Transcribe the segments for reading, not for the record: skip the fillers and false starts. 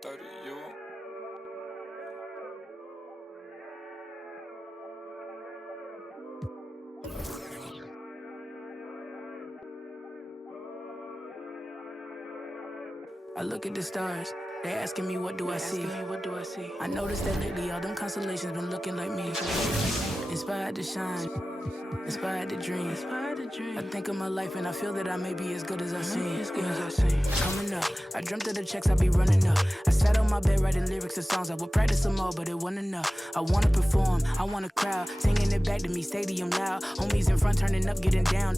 30 you. I look at the stars, they asking me what do I see? I noticed that lately all them constellations been looking like me. Inspired to shine, inspired to dream. I think of my life and I feel that I may be as good as I seem. Coming up, I dreamt of the checks I be running up. I sat on my bed writing lyrics and songs. I would practice them all, but it wasn't enough. I wanna perform, I want a crowd singing it back to me, stadium loud. Homies in front turning up, getting down.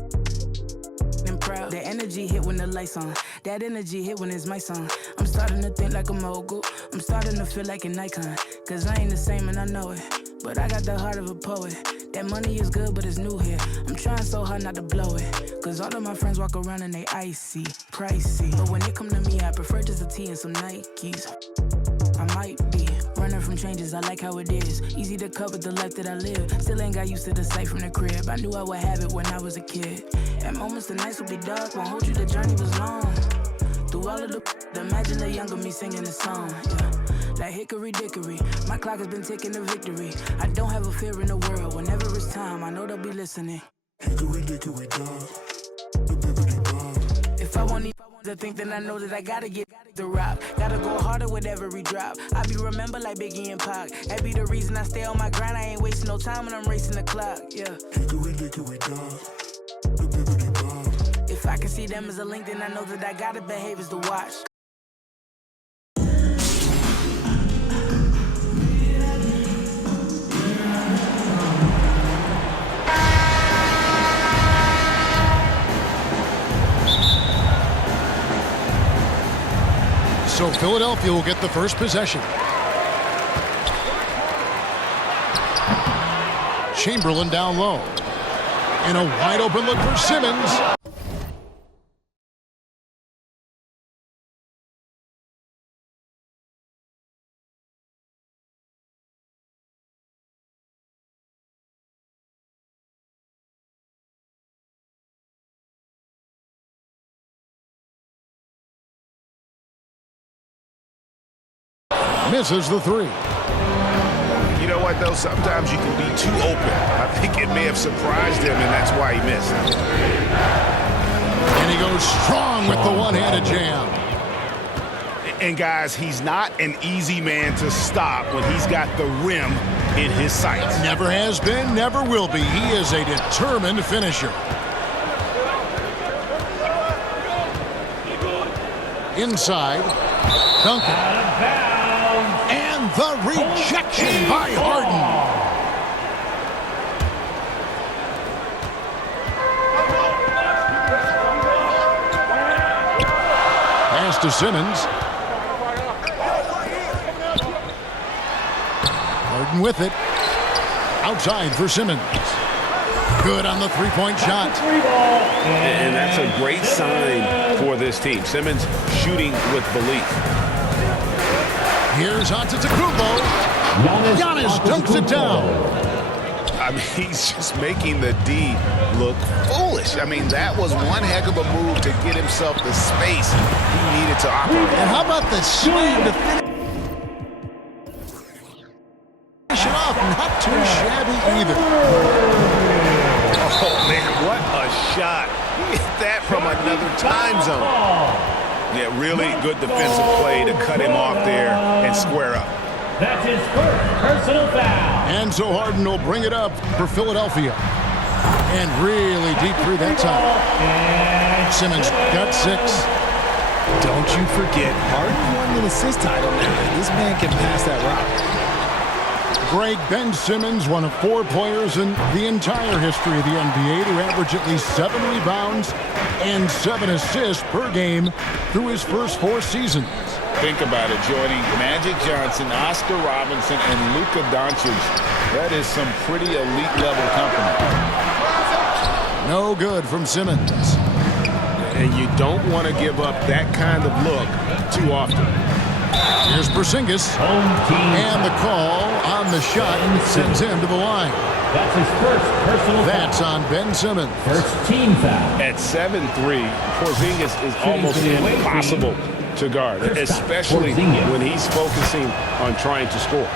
Proud. The energy hit when the lights on. That energy hit when it's my song. I'm starting to think like a mogul. I'm starting to feel like an icon. Cause I ain't the same and I know it. But I got the heart of a poet. That money is good, but it's new here. I'm trying so hard not to blow it. Cause all of my friends walk around and they icy, pricey. But when it come to me, I prefer just a tee and some Nikes. I might be running from changes, I like how it is. Easy to cut with the life that I live. Still ain't got used to the sight from the crib. I knew I would have it when I was a kid. At moments the nights would be dark, won't hold you, the journey was long. Through all of the imagine the younger me singing this song, yeah. Like hickory dickory, my clock has been ticking to victory. I don't have a fear in the world, whenever it's time, I know they'll be listening. Hickory dickory dog, if I want to think, then I know that I gotta get the rock. Gotta go harder with every drop. I be remembered like Biggie and Pac. That be the reason I stay on my grind. I ain't wasting no time when I'm racing the clock, yeah. Hickory dickory dog. If I can see them as a link, then I know that I gotta behave as the watch. So Philadelphia will get the first possession. Chamberlain down low. In a wide open look for Simmons. Misses the three. You know what, though? Sometimes you can be too open. I think it may have surprised him, and that's why he missed. And he goes strong with the one-handed jam. And, guys, he's not an easy man to stop when he's got the rim in his sights. Never has been, never will be. He is a determined finisher. Inside, Duncan. And the rejection by Harden. Pass to Simmons. Harden with it. Outside for Simmons. Good on the three-point shot. And that's a great sign for this team. Simmons shooting with belief. Here's Antetokounmpo. Giannis dunks it down. I mean, he's just making the D look foolish. I mean, that was one heck of a move to get himself the space he needed to operate. And how about the slam to finish it off? Not too shabby either. Oh, man, what a shot. He hit that from another time zone. Yeah, really good defensive play to cut him off there and square up. That's his first personal foul. And so Harden will bring it up for Philadelphia. And really deep through that time. Simmons got 6. Don't you forget, Harden won the assist title now. This man can pass that rock. Greg, Ben Simmons, one of 4 players in the entire history of the NBA to average at least 7 rebounds and 7 assists per game through his first 4 seasons. Think about it, joining Magic Johnson, Oscar Robinson, and Luka Doncic. That is some pretty elite-level company. No good from Simmons. And you don't want to give up that kind of look too often. Here's Porzingis. Home team. And the call on the shot sends him to the line. That's his first personal That's foul. on Ben Simmons. First team foul. At 7'3", Porzingis is almost impossible to guard, especially when he's focusing on trying to score.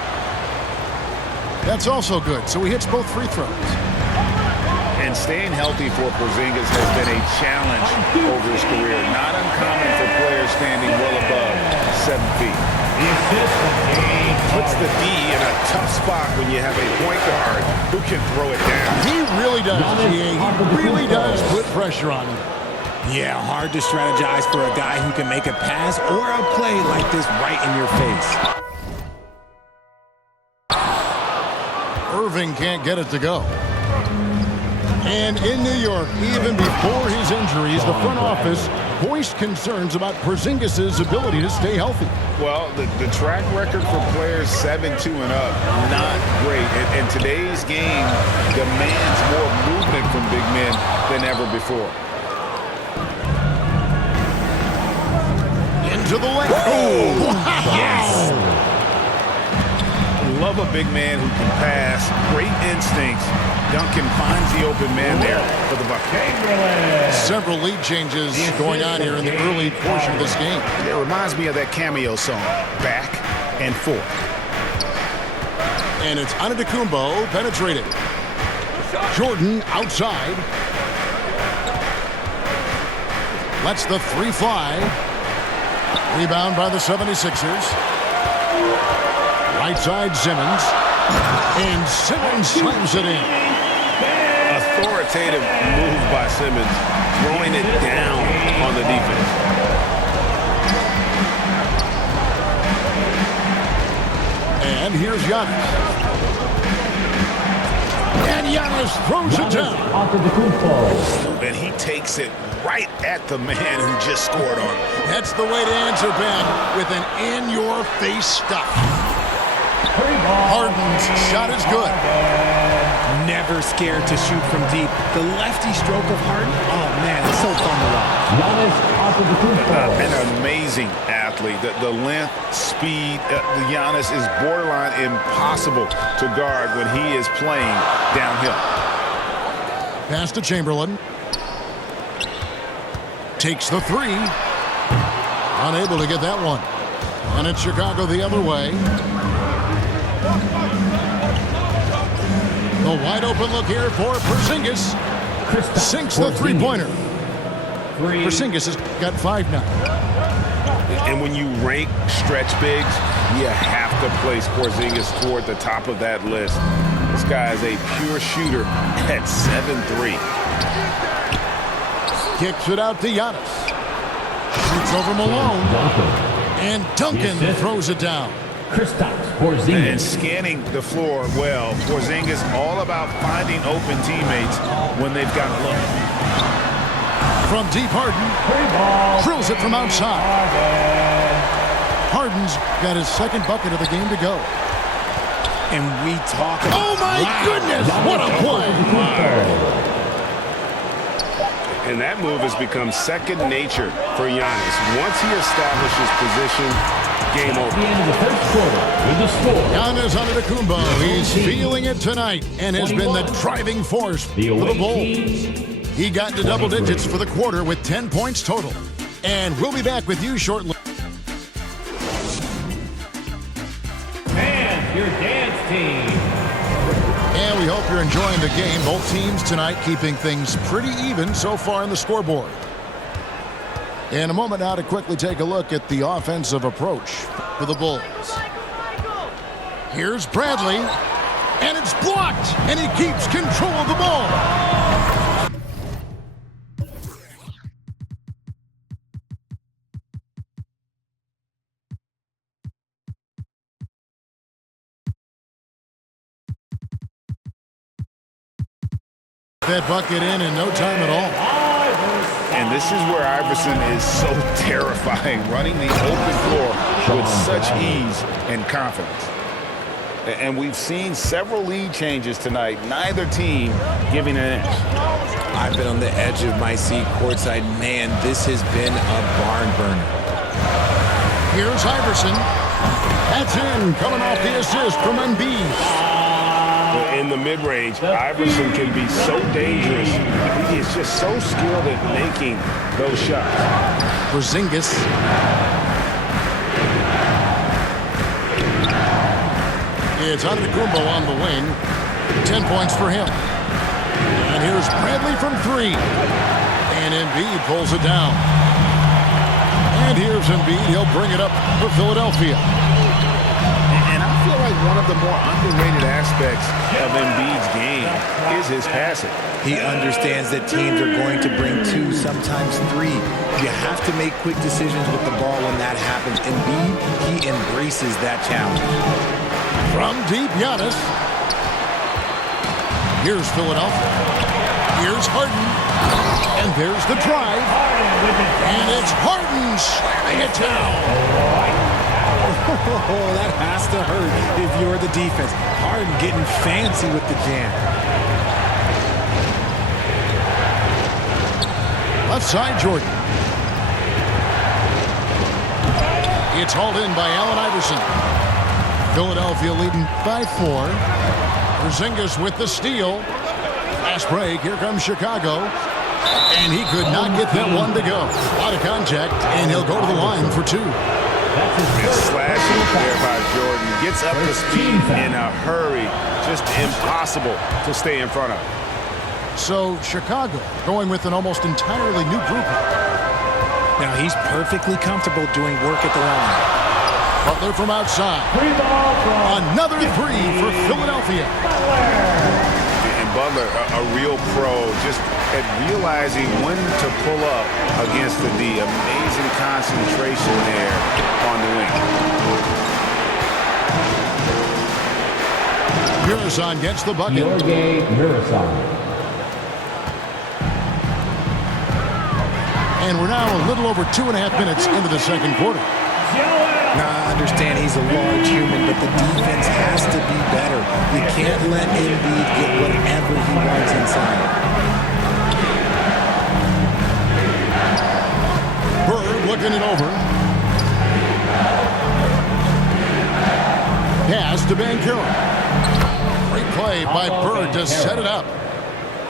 That's also good, so he hits both free throws. And staying healthy for Porzingis has been a challenge over his career. Not uncommon for players standing well above 7 feet. The assist from James Puts the D in a tough spot when you have a point guard who can throw it down. He really does, GA. He really does put pressure on him. Yeah, hard to strategize for a guy who can make a pass or a play like this right in your face. Irving can't get it to go. And in New York, even before his injuries, the front office voiced concerns about Porzingis' ability to stay healthy. Well, the track record for players 7'2" and up, not great. And today's game demands more movement from big men than ever before. Into the lane. Oh, wow. Yes! Love a big man who can pass. Great instincts. Duncan finds the open man there for the bucket. Several lead changes going on here in the early portion of this game. It reminds me of that Cameo song, Back and Forth. And it's Antetokounmpo penetrated. Jordan outside. Lets the three fly. Rebound by the 76ers. Right side Simmons. And Simmons slams it in. Authoritative move by Simmons, throwing it down on the defense. And here's Giannis. And Giannis throws it down. And he takes it right at the man who just scored on him. That's the way to answer, Ben, with an in-your-face stuff. Harden's shot is good. Never scared to shoot from deep. The lefty stroke of Harden, oh man, it's so fun to watch. An amazing athlete. The length, speed, Giannis is borderline impossible to guard when he is playing downhill. Pass to Chamberlain. Takes the three. Unable to get that one. And it's Chicago the other way. The wide open look here for Porzingis. Sinks the three-pointer. Porzingis has got 5 now. And when you rank stretch bigs, you have to place Porzingis toward the top of that list. This guy is a pure shooter at 7'3". Kicks it out to Giannis. Shoots over Malone. And Duncan throws it down. And scanning the floor well. Porzingis all about finding open teammates when they've got a look. From deep, Harden drills it from outside. Harden's got his second bucket of the game to go. And we talk about... Oh my goodness, what a play! And that move has become second nature for Giannis. Once he establishes position, game over. At the end of the first quarter, with the score. Giannis Antetokounmpo, he's feeling it tonight and has been the driving force for the Bulls. He got into double digits for the quarter with 10 points total. And we'll be back with you shortly. And your dance team. And we hope you're enjoying the game. Both teams tonight keeping things pretty even so far on the scoreboard. In a moment now to quickly take a look at the offensive approach for the Bulls. Here's Bradley, and it's blocked, and he keeps control of the ball. That bucket in no time at all. And this is where Iverson is so terrifying, running the open floor with such ease and confidence. And we've seen several lead changes tonight, neither team giving an inch. I've been on the edge of my seat courtside. Man, this has been a barn burner. Here's Iverson. That's in, coming off the assist from Embiid. In the mid-range, Iverson can be so dangerous. He is just so skilled at making those shots. Porzingis. It's Antetokounmpo on the wing. 10 points for him. And here's Bradley from 3. And Embiid pulls it down. And here's Embiid. He'll bring it up for Philadelphia. And I feel like one of the more underrated aspects of Embiid's game is his passing. He understands that teams are going to bring 2, sometimes 3. You have to make quick decisions with the ball when that happens. Embiid, he embraces that challenge. From deep, Giannis. Here's Philadelphia. Here's Harden. And there's the drive. And it's Harden slamming it down. Oh, that has to hurt if you're the defense. Harden getting fancy with the jam. Left side, Jordan. It's hauled in by Allen Iverson. Philadelphia leading by 4. Porzingis with the steal. Fast break. Here comes Chicago. And he could not get that one to go. Out of contact, and he'll go to the line for 2. Slashing there by Jordan. Gets up to speed in a hurry. Just impossible to stay in front of. So Chicago going with an almost entirely new group. Now he's perfectly comfortable doing work at the line. Butler from outside. Another 3 for Philadelphia. And Butler, a real pro, just at realizing when to pull up against the D. Amazing concentration there on the wing. Muresan gets the bucket. Jorge Muresan. And we're now a little over 2.5 minutes into the second quarter. Now, I understand he's a large human, but the defense has to be better. You can't let Embiid get whatever he wants inside. Bird looking it over. Pass to Banchero. Great play by Bird to set it up.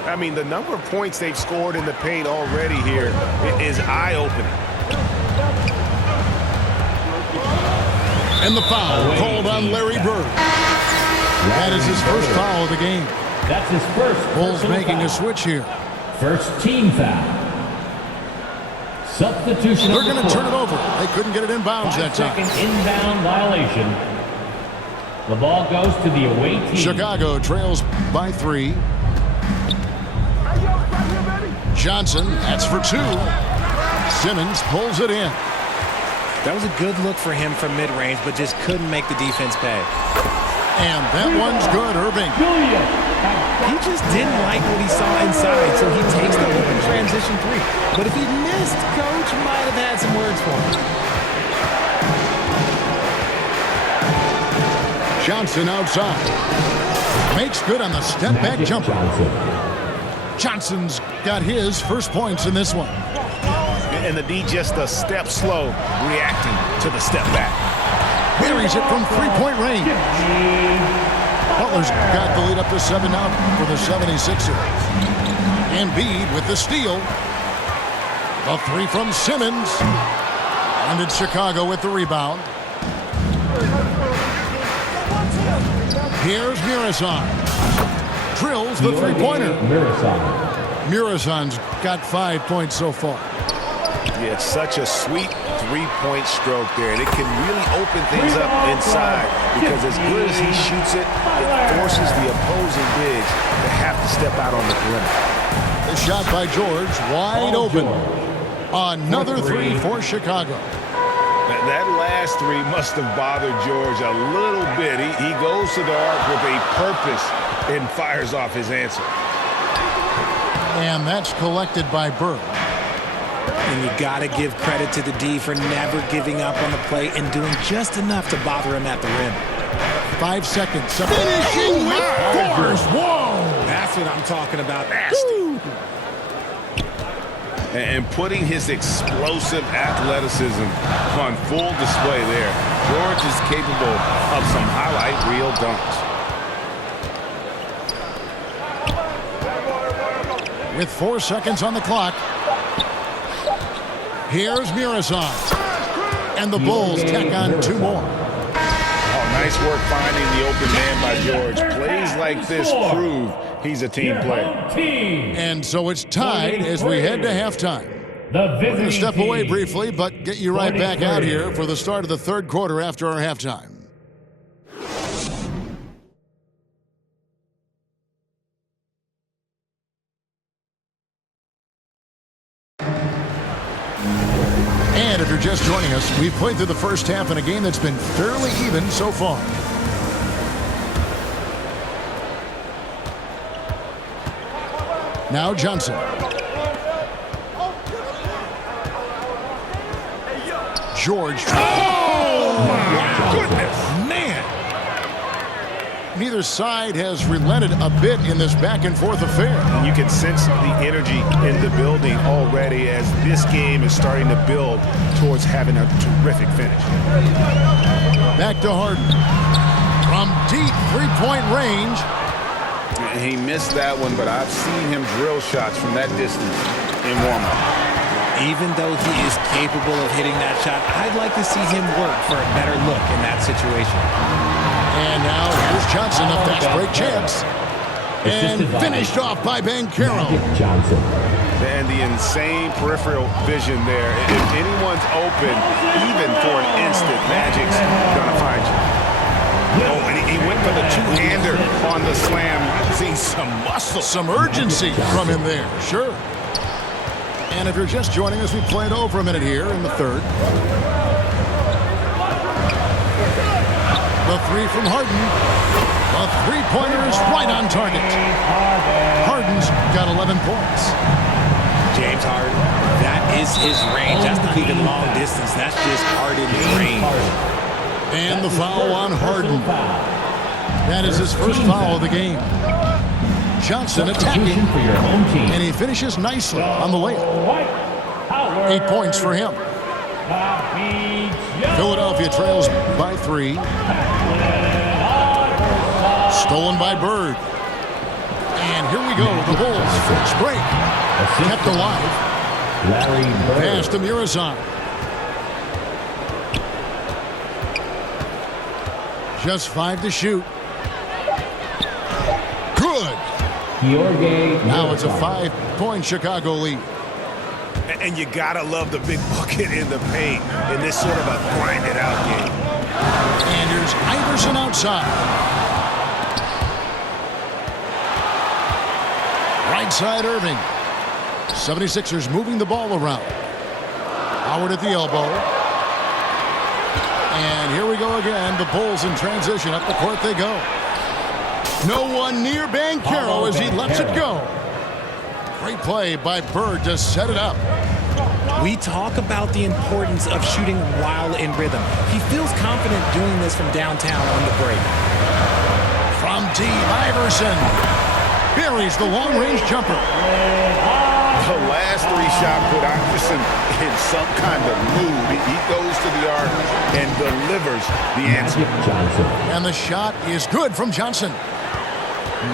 I mean, the number of points they've scored in the paint already here is eye-opening. And the foul called on Larry Bird. That is his first foul of the game. That's his first. Bulls making a switch here. First team foul. Substitution. They're going to turn it over. They couldn't get it in bounds that time. 5-second inbound violation. The ball goes to the away team. Chicago trails by 3. Johnson, that's for 2. Simmons pulls it in. That was a good look for him from mid-range, but just couldn't make the defense pay. And that one's good, Irving. He just didn't like what he saw inside, so he takes the open transition 3. But if he missed, Coach might have had some words for him. Johnson outside. Makes good on the step-back jumper. Johnson's got his first points in this one. And the D just a step slow, reacting to the step back. Buries it from 3-point range. Butler's got the lead up to 7 now for the 76ers. Embiid with the steal. The 3 from Simmons. And it's Chicago with the rebound. Here's Muresan. Drills the 3-pointer. Muresan's got 5 points so far. Yeah, it's such a sweet 3-point stroke there, and it can really open things up inside because as good as he shoots it, it forces the opposing bigs to have to step out on the perimeter. The shot by George, wide open. Another 3 for Chicago. That last 3 must have bothered George a little bit. He goes to the arc with a purpose and fires off his answer. And that's collected by Bird. And you got to give credit to the D for never giving up on the play and doing just enough to bother him at the rim. 5 seconds. Finishing with force. Whoa! That's what I'm talking about. Nasty. and putting his explosive athleticism on full display there. George is capable of some highlight reel dunks. With 4 seconds on the clock, here's Muresan. And the Bulls tack on 2 more. Oh, nice work finding the open man by George. Plays like this prove he's a team player. And so it's tied as we head to halftime. We're going to step away briefly, but get you right back out here for the start of the third quarter after our halftime. And if you're just joining us, we've played through the first half in a game that's been fairly even so far. Now Johnson. George. Oh, my goodness. Man. Neither side has relented a bit in this back-and-forth affair. And you can sense the energy in the building already as this game is starting to build towards having a terrific finish. Back to Harden. From deep three-point range. He missed that one, but I've seen him drill shots from that distance in warm-up. Even though he is capable of hitting that shot, I'd like to see him work for a better look in that situation. And now here's Johnson, a fast break chance. And finished off by Banchero. Johnson. And the insane peripheral vision there. If anyone's open, even for an instant, Magic's gonna find you. Oh, and he went for the two-hander on the slam. See some muscle. Some urgency from him there, sure. And if you're just joining us, we played over a minute here in the third. The three from Harden. The three-pointer is right on target. Harden's got 11 points. James Harden, that is his range. That's not even long distance. That's just Harden's range. And the foul on Harden. That is his first foul of the game. Johnson attacking, For your home team. and he finishes nicely on the layup. 8 points for him. Philadelphia trails by 3. Stolen by Bird. And here we go. The Bulls fast break. Kept alive. Larry Bird. Pass to Muresan. Just 5 to shoot. Good. Now it's a 5-point Chicago lead. And you gotta love the big bucket in the paint in this sort of a grinded-out game. And here's Iverson outside. Right side Irving. 76ers moving the ball around. Howard at the elbow. And here we go again. The Bulls in transition. Up the court they go. No one near Banchero as he lets it go. Great play by Bird to set it up. We talk about the importance of shooting while in rhythm. He feels confident doing this from downtown on the break. From deep, Iverson buries the long-range jumper. The last 3 shots put Iverson in some kind of mood. He goes to the arc and delivers the answer. Johnson. And the shot is good from Johnson.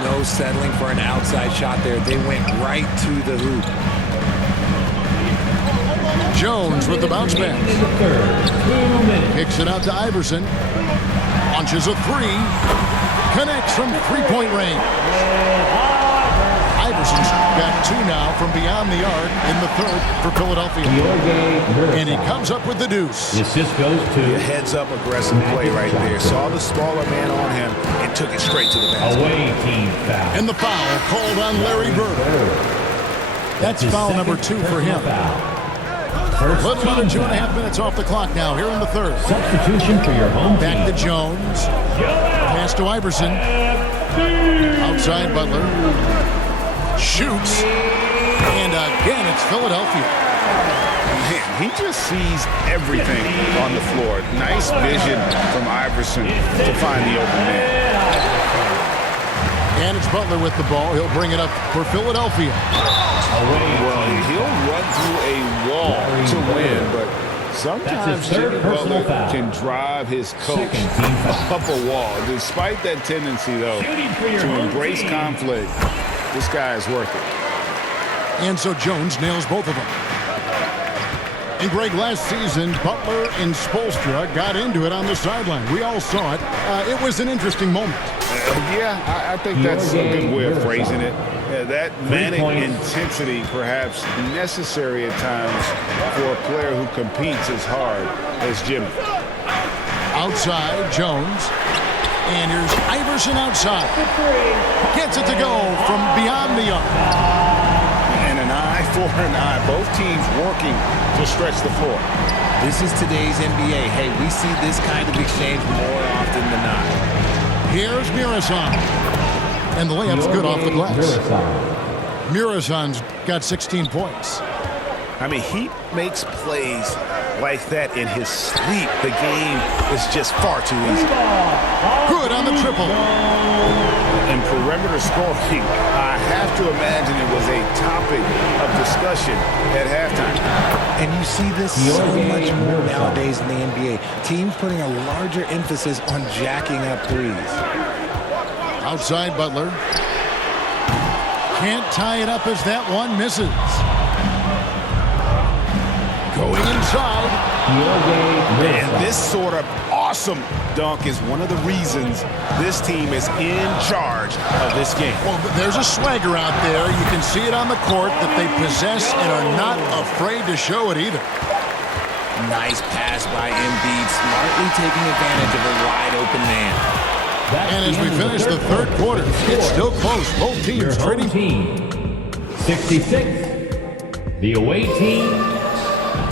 No settling for an outside shot there. They went right to the hoop. Jones with the bounce pass. In the third. 2 minutes. Kicks it out to Iverson. Launches a 3. Connects from three-point range. Iverson's got 2 now from beyond the arc in the third for Philadelphia. And he comes up with the deuce. The assist goes to A heads-up aggressive play right there. Saw the smaller man on him and took it straight to the basket. away team foul. And the foul called on Larry Bird. That's foul number 2 for him. First Little under team 2.5 minutes off the clock now here in the third. substitution for your home Back to team. Jones. Pass to Iverson. Outside Butler. Shoots. And again, it's Philadelphia. Man, he just sees everything on the floor. Nice vision from Iverson to find the open man. And it's Butler with the ball. He'll bring it up for Philadelphia. Well, he'll run through a wall to win, but sometimes Jimmy Butler can drive his coach up a wall. Despite that tendency, though, to embrace conflict, this guy is worth it. And so Jones nails both of them. And Greg, last season, Butler and Spoelstra got into it on the sideline. We all saw it. It was an interesting moment. I think that's a good way of phrasing it. That manic intensity perhaps necessary at times for a player who competes as hard as Jimmy. Outside, Jones. And here's Iverson outside. Gets it to go from beyond the arc. And an eye for an eye. Both teams working to stretch the floor. This is today's NBA. Hey, we see this kind of exchange more often than not. Here's Muresan. And the layup's good off the glass. Muresan's got 16 points. I mean, he makes plays like that in his sleep. The game is just far too easy. Good on the triple. And perimeter scoring, I have to imagine it was a topic of discussion at halftime. And you see this so much more nowadays in the NBA. Teams putting a larger emphasis on jacking up threes. Outside Butler. Can't tie it up as that one misses. Going inside. And this sort of awesome dunk is one of the reasons this team is in charge of this game. Well, there's a swagger out there. You can see it on the court that they possess and are not afraid to show it either. Nice pass by Embiid, smartly taking advantage of a wide-open man. And as we finish the third quarter, it's still close. Both teams trading. 66. The away team,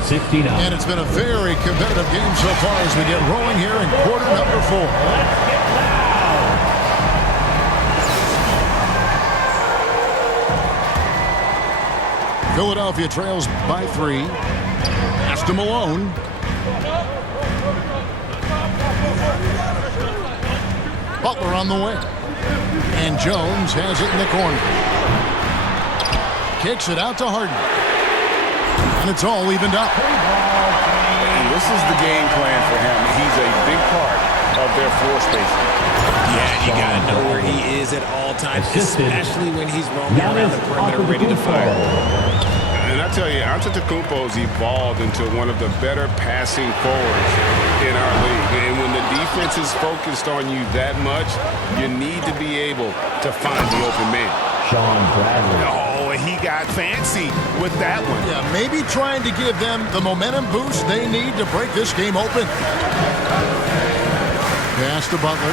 69. And it's been a very competitive game so far as we get rolling here in quarter number 4. Let's get loud. Philadelphia trails by 3. Pass to Malone. Butler on the way. And Jones has it in the corner. Kicks it out to Harden. And it's all evened up. And this is the game plan for him. He's a big part of their floor spacing. Yeah, you got to know where he is at all times, especially when he's roaming around the perimeter ready to fire. And I tell you, Antetokounmpo's evolved into one of the better passing forwards in our league. And when the defense is focused on you that much, you need to be able to find the open man. Sean Bradley. Oh, and he got fancy with that one. Yeah, maybe trying to give them the momentum boost they need to break this game open. Pass to Butler.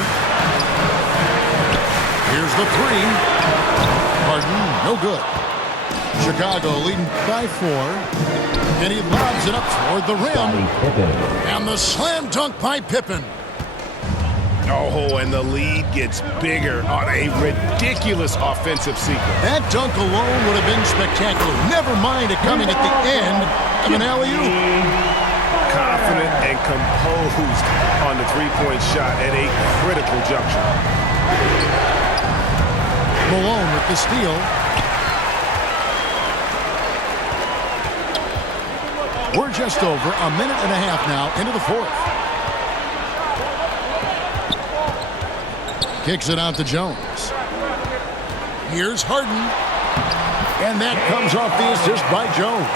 Here's the 3. Harden, no good. Chicago leading by 4. And he lobs it up toward the rim. And the slam dunk by Pippen. Oh, and the lead gets bigger on a ridiculous offensive sequence. That dunk alone would have been spectacular. Never mind it coming at the end of an alley-oop. Confident and composed on the three-point shot at a critical juncture. Malone with the steal. We're just over a minute and a half now into the fourth. Kicks it out to Jones. Here's Harden. And that comes off the assist by Jones.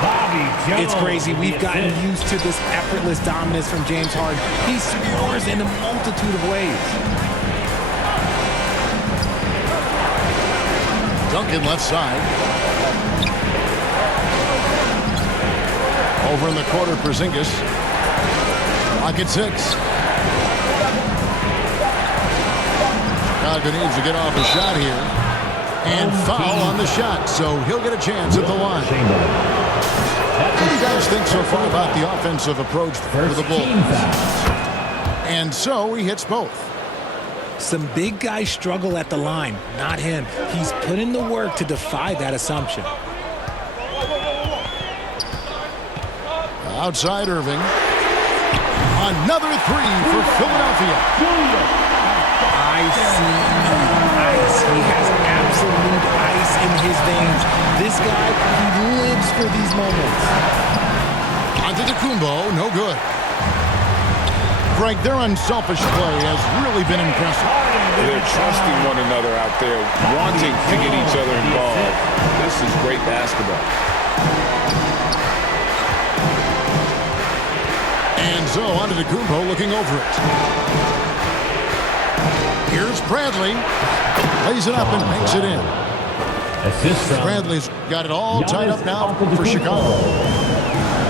Bobby Jones. It's crazy. We've gotten used to this effortless dominance from James Harden. He scores in a multitude of ways. Duncan left side. Over in the quarter, Porzingis. Clock at 6. Chicago needs to get off a shot here. And foul on the shot, so he'll get a chance at the line. What do you guys think so far about the offensive approach for the Bulls? And so he hits both. Some big guys struggle at the line, not him. He's put in the work to defy that assumption. Outside Irving. Another 3 for Philadelphia. I see ice. He has absolute ice in his veins. This guy, he lives for these moments. Antetokounmpo, no good. Greg, their unselfish play has really been impressive. They're trusting one another out there, wanting to get each other involved. This is great basketball. And so Antetokounmpo looking over it. Here's Bradley. Lays it up and makes it in. Assist from Bradley's got it all tied up now for Chicago.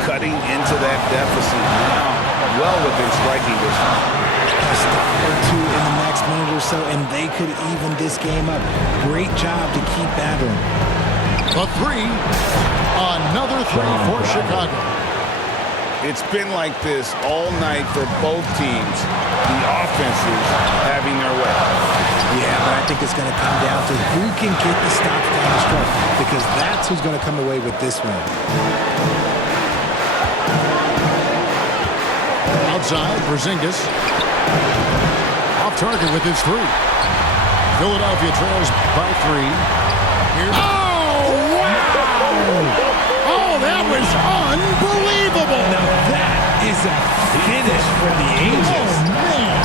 Cutting into that deficit now. Well within striking distance. A stop or two in the next minute or so, and they could even this game up. Great job to keep battling. A three. Another three for Chicago. It's been like this all night for both teams. The offenses having their way. Yeah, but I think it's going to come down to who can get the stops down the stretch, because that's who's going to come away with this one. Outside, Porzingis. Off target with his three. Philadelphia trails by three. Here. Oh, wow! Oh, that was unbelievable! Now that is a finish for the ages. Oh, man!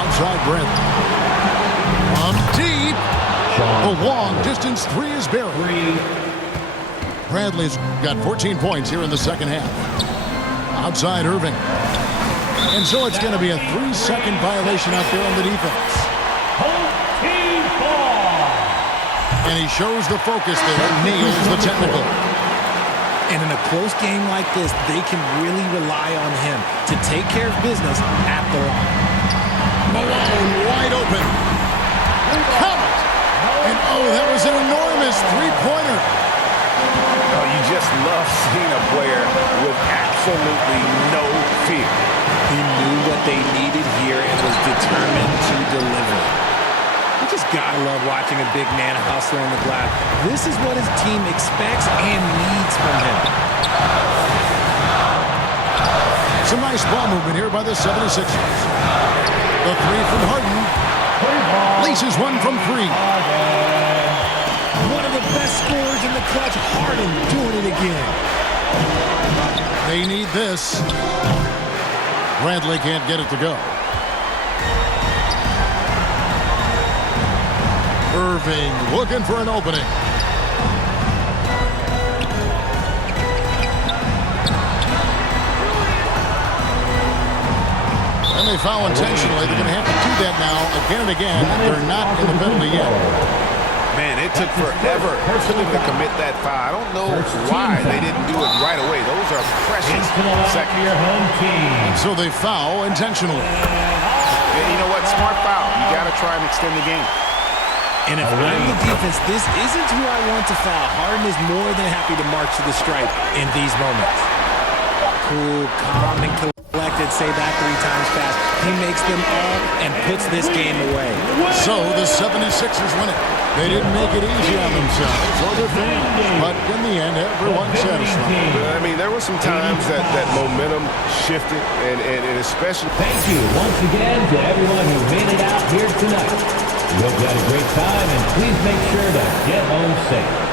Outside Brent. From deep. The long distance three is buried. Bradley's got 14 points here in the second half. Outside Irving. And so it's going to be a 3-second violation out there on the defense. And he shows the focus there, nails the technical. And in a close game like this, they can really rely on him to take care of business at the line. Malone wide open. Count! And oh, that was an enormous three-pointer. Oh, you just love seeing a player with absolutely no fear. He knew what they needed here and was determined to deliver. You just gotta love watching a big man hustle on the glass. This is what his team expects and needs from him. Some nice ball movement here by the 76ers. The three from Harden. Laces one from three. One of the best scorers in the clutch. Harden doing it again. They need this. Bradley can't get it to go. Irving looking for an opening. And they foul intentionally. They're going to have to do that now again and again. They're not in the penalty yet. Man, it took forever for them to commit that foul. I don't know why they didn't do it right away. Those are precious seconds. your home team. So they foul intentionally. Yeah, you know what? Smart foul. You got to try and extend the game. And if I'm the defense, this isn't who I want to foul. Harden is more than happy to march to the stripe in these moments. Cool, calm, and collected. Say that 3 times fast. He makes them all and puts this game away. So the 76ers win it. They didn't make it easy on themselves or their fans, but in the end, everyone's satisfied. I mean, there were some times that momentum shifted, and especially... Thank you once again to everyone who made it out here tonight. We hope you had a great time, and please make sure to get home safe.